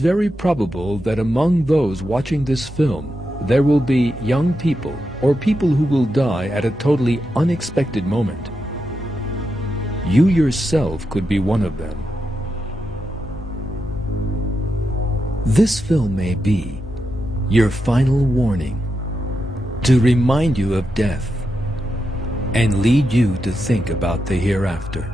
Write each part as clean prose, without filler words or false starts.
very probable that among those watching this film, there will be young people or people who will die at a totally unexpected moment. You yourself could be one of them. This film may be your final warning to remind you of death and lead you to think about the hereafter.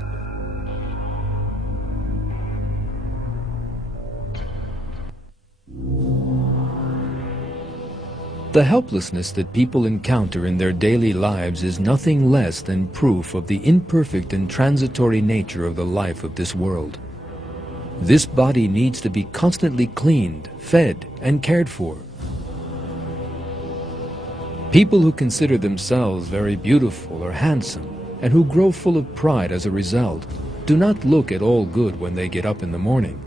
The helplessness that people encounter in their daily lives is nothing less than proof of the imperfect and transitory nature of the life of this world. This body needs to be constantly cleaned, fed, and cared for. People who consider themselves very beautiful or handsome, and who grow full of pride as a result, do not look at all good when they get up in the morning.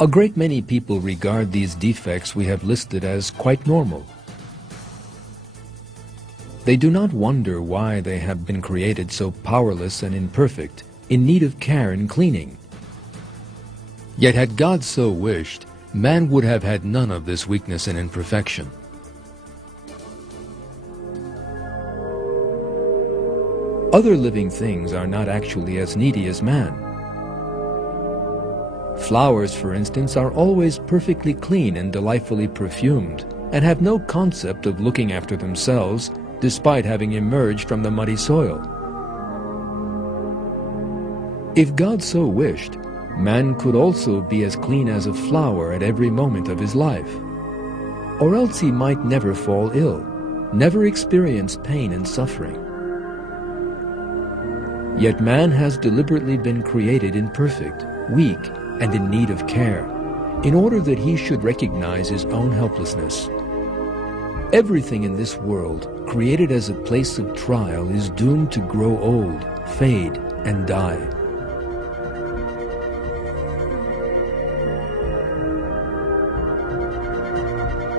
A great many people regard these defects we have listed as quite normal. They do not wonder why they have been created so powerless and imperfect, in need of care and cleaning. Yet had God so wished, man would have had none of this weakness and imperfection. Other living things are not actually as needy as man. Flowers, for instance, are always perfectly clean and delightfully perfumed, and have no concept of looking after themselves, despite having emerged from the muddy soil. If God so wished, man could also be as clean as a flower at every moment of his life. Or else he might never fall ill, never experience pain and suffering. Yet man has deliberately been created imperfect, weak, and in need of care, in order that he should recognize his own helplessness. Everything in this world, created as a place of trial, is doomed to grow old, fade, and die.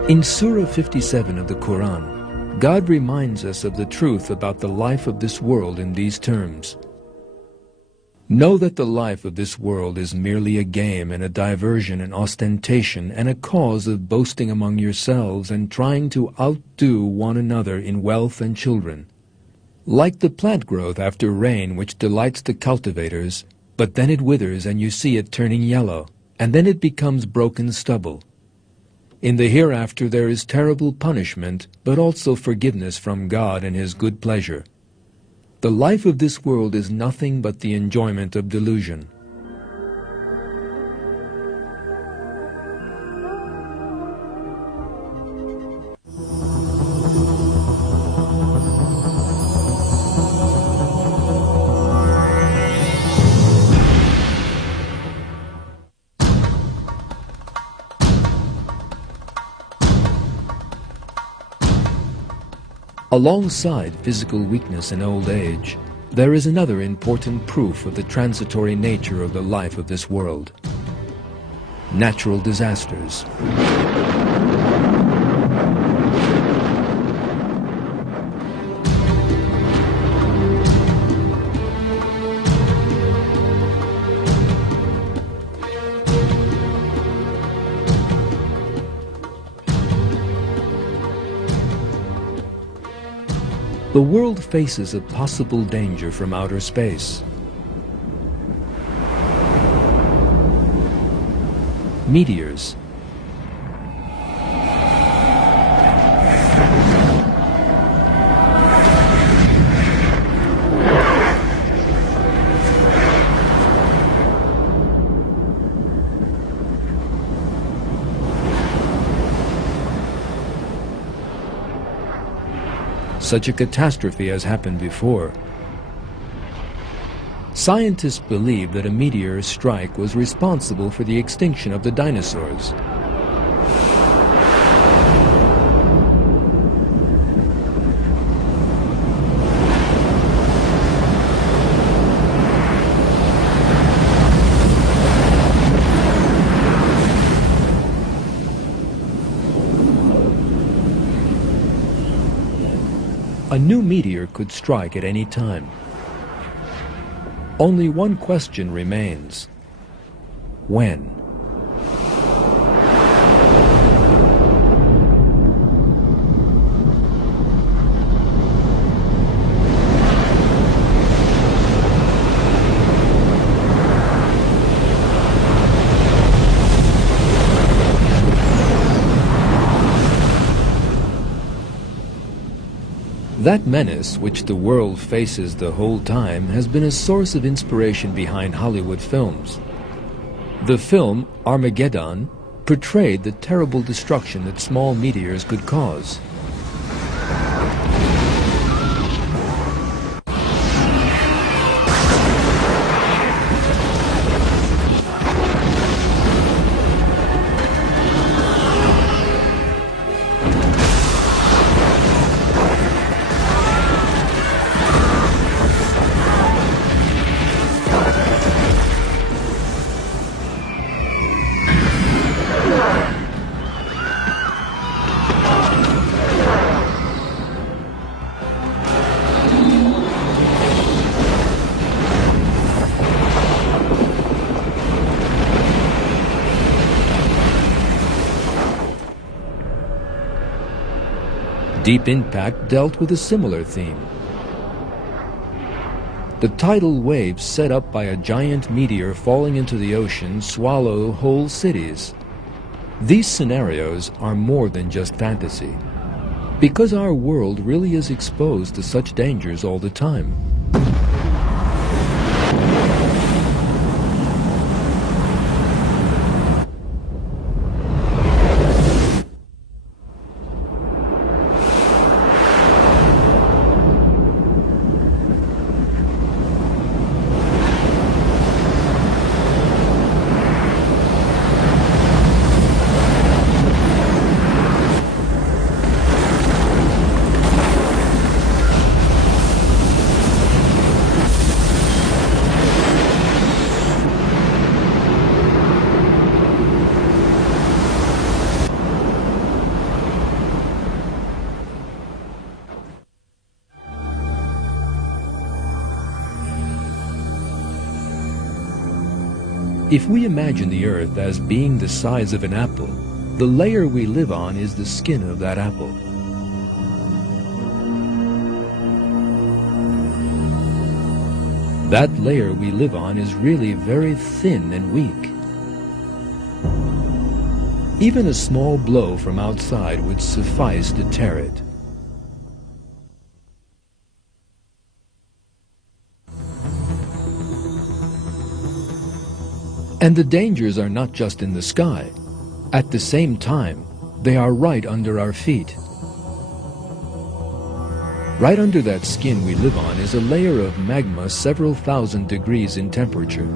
In Surah 57 of the Quran, God reminds us of the truth about the life of this world in these terms. Know that the life of this world is merely a game and a diversion and ostentation and a cause of boasting among yourselves and trying to outdo one another in wealth and children. Like the plant growth after rain which delights the cultivators, but then it withers and you see it turning yellow, and then it becomes broken stubble. In the hereafter there is terrible punishment, but also forgiveness from God and His good pleasure. The life of this world is nothing but the enjoyment of delusion. Alongside physical weakness and old age, there is another important proof of the transitory nature of the life of this world: natural disasters. The world faces a possible danger from outer space. Meteors. Such a catastrophe has happened before. Scientists believe that a meteor strike was responsible for the extinction of the dinosaurs. A new meteor could strike at any time. Only one question remains: when? That menace which the world faces the whole time has been a source of inspiration behind Hollywood films. The film Armageddon portrayed the terrible destruction that small meteors could cause. Deep Impact dealt with a similar theme. The tidal waves set up by a giant meteor falling into the ocean swallow whole cities. These scenarios are more than just fantasy, because our world really is exposed to such dangers all the time. If we imagine the Earth as being the size of an apple, the layer we live on is the skin of that apple. That layer we live on is really very thin and weak. Even a small blow from outside would suffice to tear it. And the dangers are not just in the sky. At the same time, they are right under our feet. Right under that skin we live on is a layer of magma several thousand degrees in temperature.